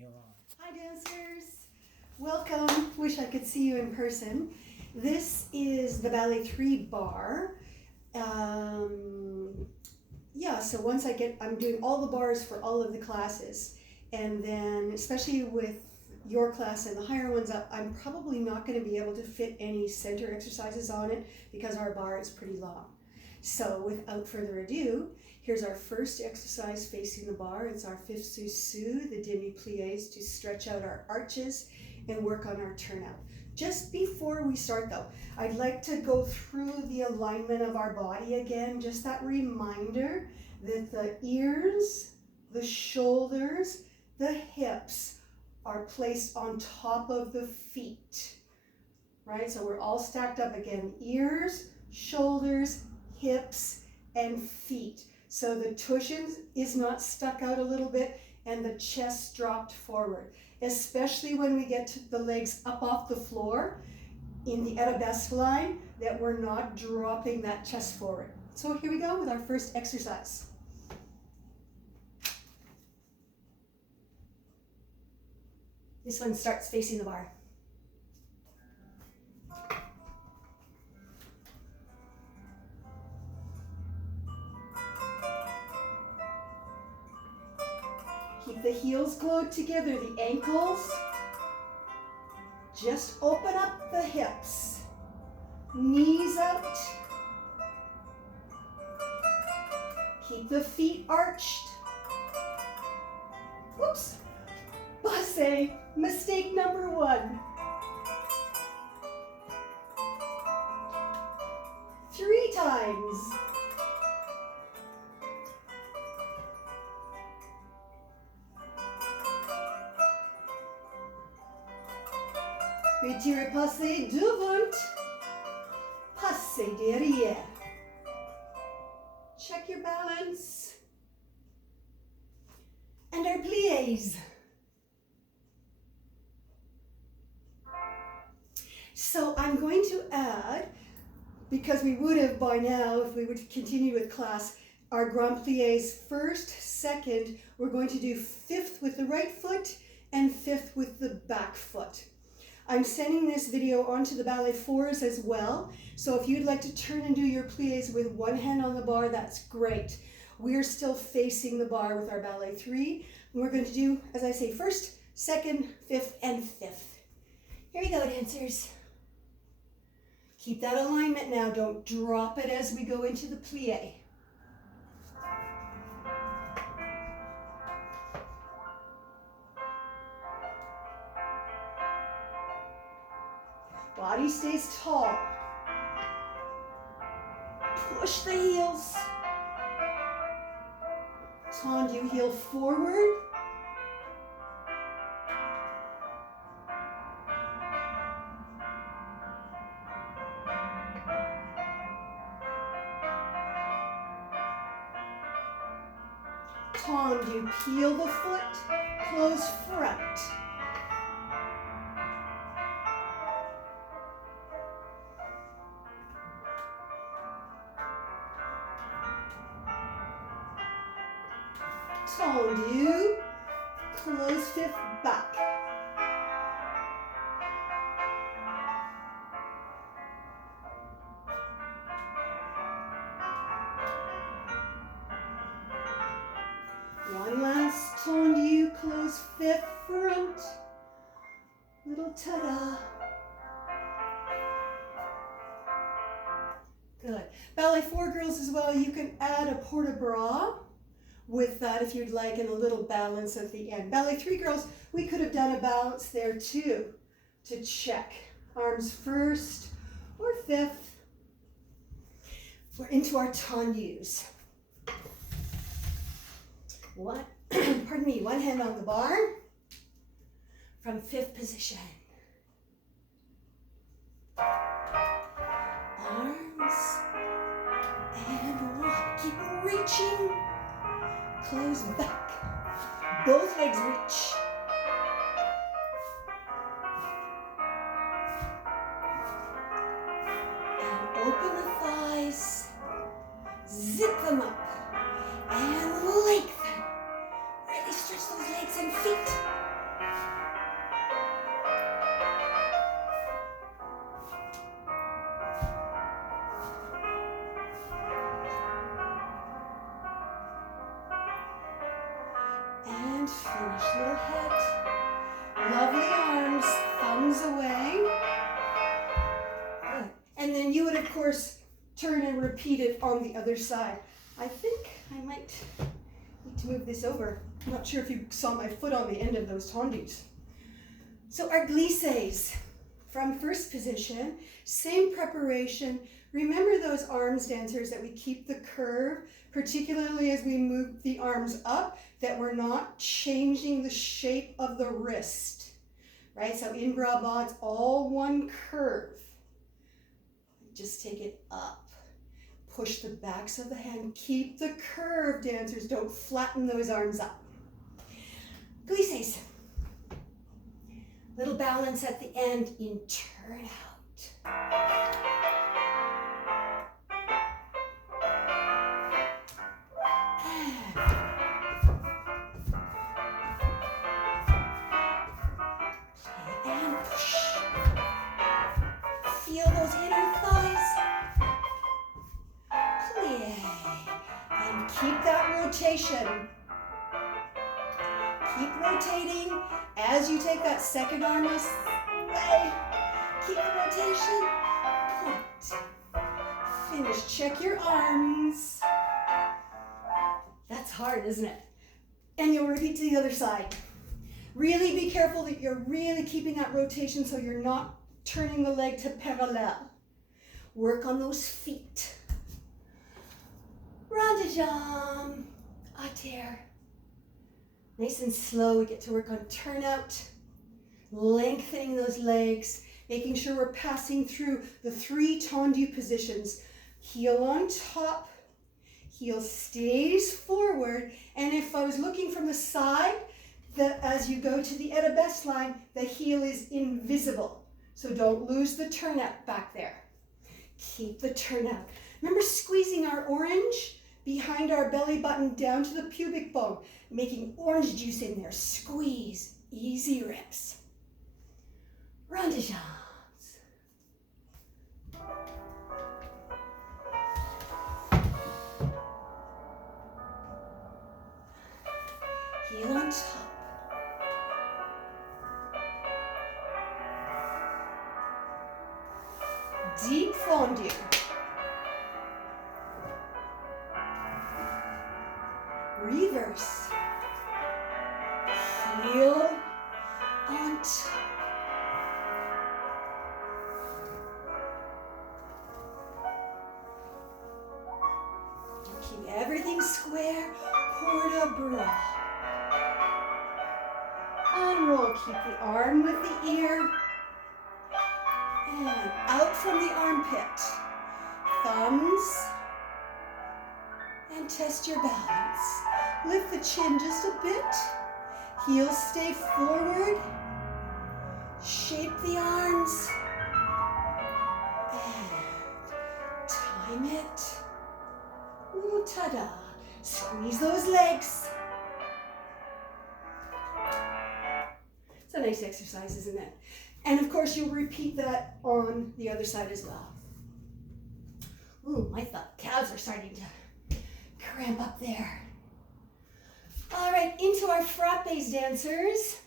You're on. Hi dancers, welcome. Wish I could see you in person. This is the Ballet 3 bar. So once I'm doing all the bars for all of the classes, and then especially with your class and the higher ones up, I'm probably not going to be able to fit any center exercises on it because our bar is pretty long. So without further ado, here's our first exercise facing the bar. It's our fifth sous-sus, the demi-pliés, to stretch out our arches and work on our turnout. Just before we start though, I'd like to go through the alignment of our body again, just that reminder that the ears, the shoulders, the hips are placed on top of the feet, right? So we're all stacked up again, ears, shoulders, hips, and feet. So the tuchus is not stuck out a little bit and the chest dropped forward, especially when we get to the legs up off the floor in the arabesque line, that we're not dropping that chest forward. So here we go with our first exercise. This one starts facing the bar. Keep the heels glued together, the ankles. Just open up the hips. Knees out. Keep the feet arched. Whoops. Passe. Mistake number one. 3 times. Retirez, passez devant, passez derrière. Check your balance. And our pliés. So I'm going to add, because we would have by now, if we would continue with class, our grand pliés first, second, we're going to do fifth with the right foot and fifth with the back foot. I'm sending this video onto the Ballet 4s as well, so if you'd like to turn and do your pliés with one hand on the bar, that's great. We're still facing the bar with our Ballet 3, and we're going to do, as I say, first, second, fifth, and fifth. Here we go, dancers. Keep that alignment now, don't drop it as we go into the plié. Body stays tall. Push the heels. Tendu heel forward. Tendu, peel the foot, close front. Tendu, close fifth back. One last tendu, close fifth front. Little ta-da. Good. Ballet 4 girls as well, you can add a port-de-bras with that if you'd like, and a little balance at the end. Ballet 3 girls, we could have done a balance there too, to check. Arms first or fifth. We're into our tendus. Pardon me, one hand on the bar from fifth position. Arms and one. Keep reaching. Close back. Both legs reach. And open the thighs. Zip them up. And lengthen. Really stretch those legs and feet. course, turn and repeat it on the other side. I think I might need to move this over. I'm not sure if you saw my foot on the end of those tendus. So our glisses from first position, same preparation. Remember those arms, dancers, that we keep the curve, particularly as we move the arms up, that we're not changing the shape of the wrist, right? So in Brabant, it's all one curve. Just take it up. Push the backs of the hand. Keep the curve, dancers. Don't flatten those arms up. Glisses. Little balance at the end in turn out. And push. Feel those inner thighs. Play. And keep that rotation. Keep rotating as you take that second arm away. Keep the rotation. Point. Finish. Check your arms. That's hard, isn't it? And you'll repeat to the other side. Really be careful that you're really keeping that rotation so you're not turning the leg to parallel. Work on those feet. Rond de jambe. A terre. Nice and slow, we get to work on turnout, lengthening those legs, making sure we're passing through the 3 tendu positions. Heel on top, heel stays forward, and if I was looking from the side, as you go to the arabesque line, the heel is invisible. So don't lose the turnout back there. Keep the turnout. Remember squeezing our orange behind our belly button down to the pubic bone, making orange juice in there. Squeeze, easy reps. Rond de jambes. Heel on top. Deep fondue. Reverse. Heel on top. Keep everything square. Port de bras. Unroll. Keep the arm with the ear. And out from the armpit. Thumbs. And test your balance. Lift the chin just a bit. Heels stay forward. Shape the arms. And time it. Ooh, ta-da. Squeeze those legs. It's a nice exercise, isn't it? And of course, you'll repeat that on the other side as well. Ooh, my calves are starting to cramp up there. All right, into our frappes, dancers.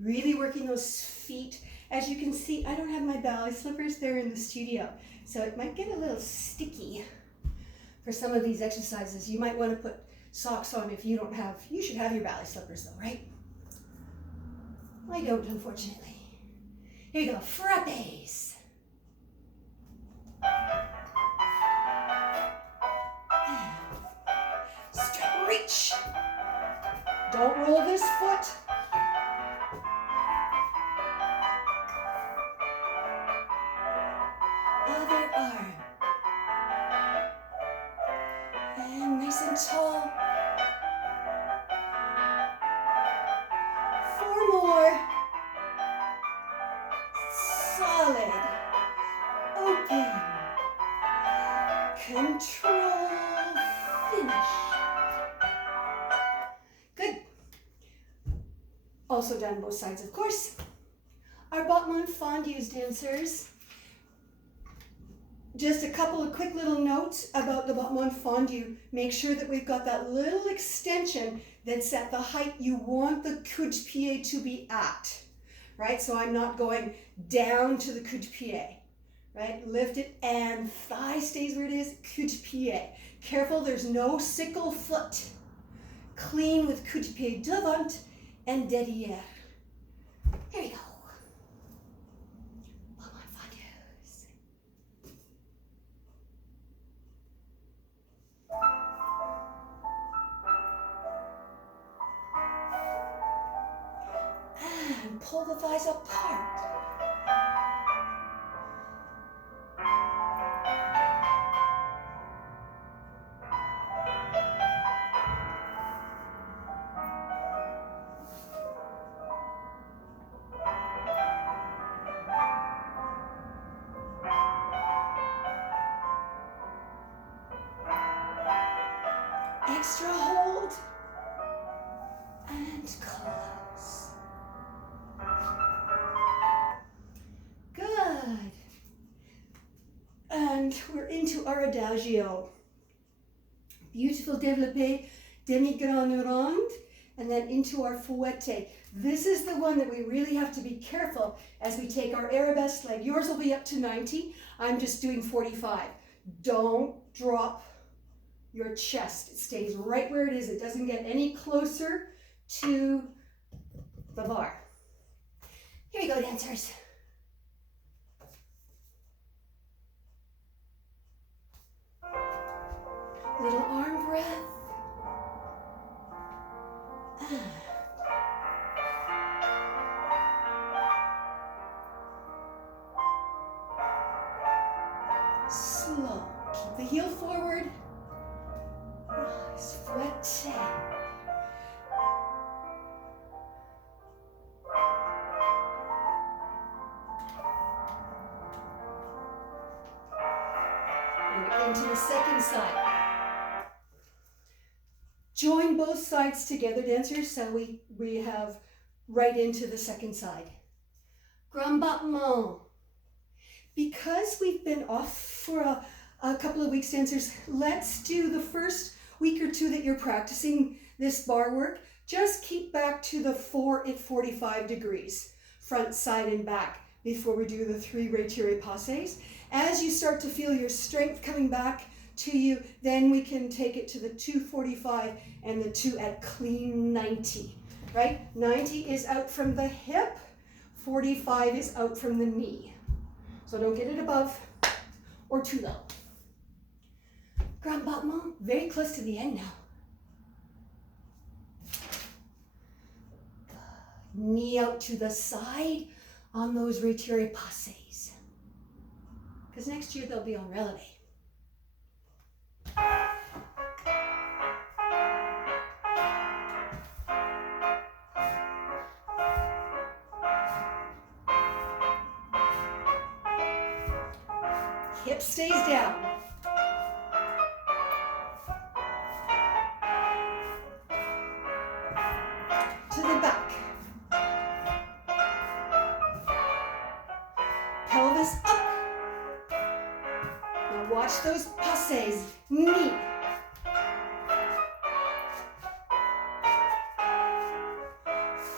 Really working those feet. As you can see, I don't have my ballet slippers. They're in the studio, so it might get a little sticky for some of these exercises. You might want to put socks on if you don't have. You should have your ballet slippers though, right? I don't, unfortunately. Here you go, frappes. Stretch. Don't roll this foot. Other arm. And nice and tall. 4 more. Solid. Open. Control. Finish. Good. Also done both sides, of course. Our battement fondues, dancers. Just a couple of quick little notes about the battement fondue. Make sure that we've got that little extension that's at the height you want the coude-pied to be at, right? So I'm not going down to the coup de pied, right? Lift it and thigh stays where it is, coup de pied. Careful, there's no sickle foot. Clean with coup de pied devant and derrière. Here we go. Come on, Fadus. And pull the thighs apart. Extra hold and close. Good. And we're into our adagio. Beautiful développé, demi-grand rond, and then into our fouette. This is the one that we really have to be careful as we take our arabesque leg. Yours will be up to 90. I'm just doing 45. Don't drop your chest. It stays right where it is. It doesn't get any closer to the bar. Here we go, dancers. Little arm breath. Slow. Keep the heel forward. Nice. Fouette. And into the second side. Join both sides together, dancers, so we have right into the second side. Grand battement. Because we've been off for a couple of weeks, dancers, let's do the first week or two that you're practicing this bar work. Just keep back to the 4 at 45 degrees, front, side, and back, before we do the 3 retiré passes. As you start to feel your strength coming back to you, then we can take it to the 245 and the 2 at clean 90, right? 90 is out from the hip, 45 is out from the knee. So don't get it above or too low. Grand battement, very close to the end now. Knee out to the side on those retiré passes. Because next year they'll be on relevé. Hip stays down. To the back. Pelvis up. Now watch those passes. Knee.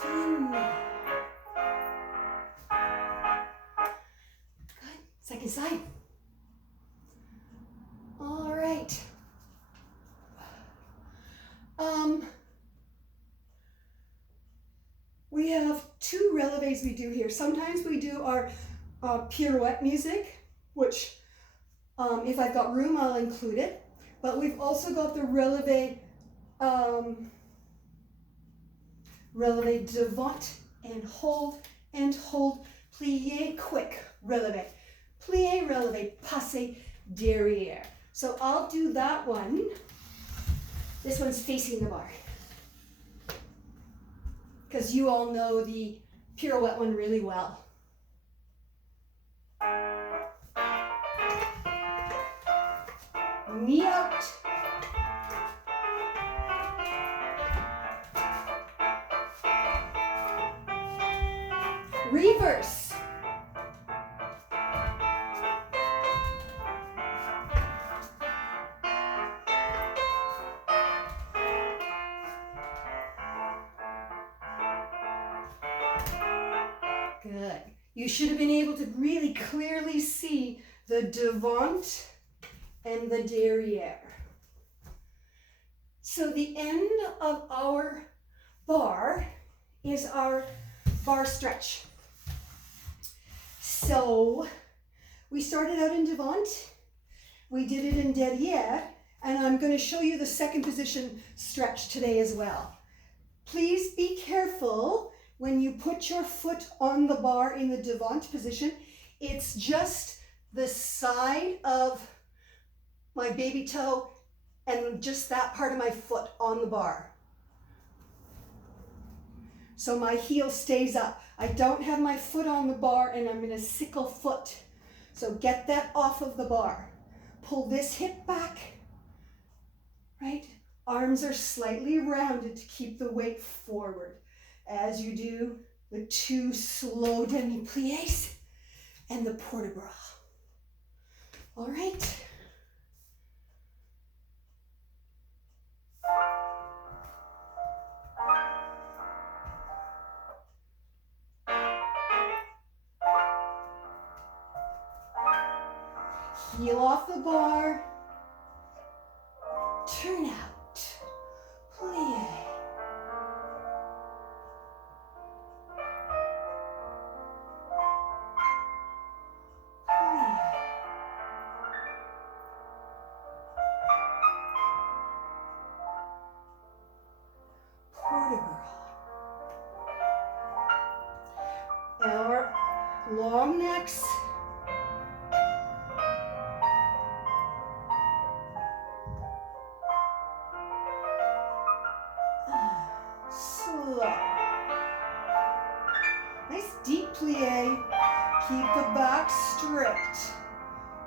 Fin. Good. Second side. All right. We have 2 relevés we do here. Sometimes we do our pirouette music, which if I've got room, I'll include it. But we've also got the relevé, relevé devant and hold, plié, quick relevé. Plié, relevé, passé, derrière. So I'll do that one. This one's facing the bar. Because you all know the pirouette one really well. Knee out. Reverse. Good. You should have been able to really clearly see the devant and the derriere. So the end of our bar is our bar stretch. So we started out in devant, we did it in derriere, and I'm going to show you the second position stretch today as well. Please be careful when you put your foot on the bar in the devant position. It's just the side of my baby toe and just that part of my foot on the bar. So my heel stays up. I don't have my foot on the bar and I'm in a sickle foot. So get that off of the bar. Pull this hip back, right? Arms are slightly rounded to keep the weight forward as you do the 2 slow demi-pliés and the port de bras. All right. Heel off the bar, turn out, plie. Plie. Port de bras. Our long necks. Keep the back straight.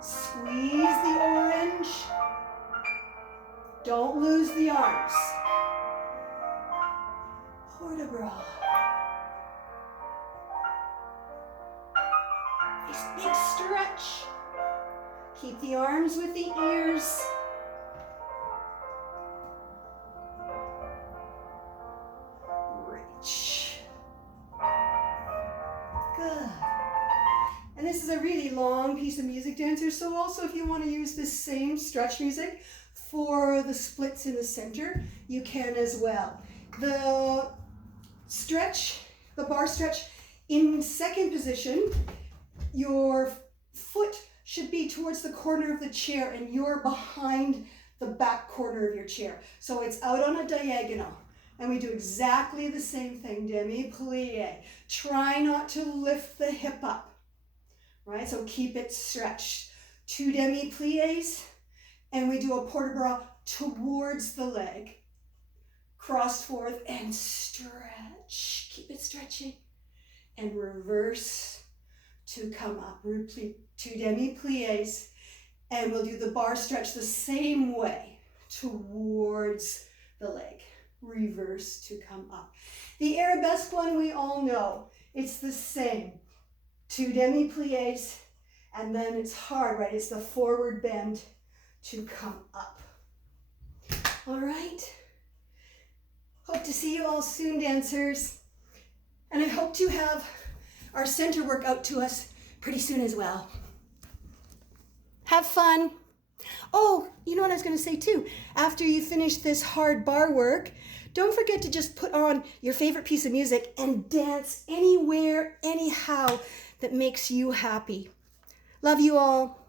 Squeeze the orange. Don't lose the arms. Port de bras. Nice big stretch. Keep the arms with the ears. Reach. Good. And this is a really long piece of music, dancers, so also if you want to use this same stretch music for the splits in the center, you can as well. The stretch, the bar stretch, in second position, your foot should be towards the corner of the chair and you're behind the back corner of your chair. So it's out on a diagonal. And we do exactly the same thing, demi-plie. Try not to lift the hip up. Right, so keep it stretched. 2 demi-pliés, and we do a port de bras towards the leg. Cross forth and stretch. Keep it stretching. And reverse to come up. 2 demi-pliés, and we'll do the bar stretch the same way towards the leg. Reverse to come up. The arabesque one we all know. It's the same. 2 demi-pliés, and then it's hard, right? It's the forward bend to come up. All right. Hope to see you all soon, dancers. And I hope to have our center work out to us pretty soon as well. Have fun. Oh, you know what I was going to say too? After you finish this hard bar work, don't forget to just put on your favorite piece of music and dance anywhere, anyhow, that makes you happy. Love you all.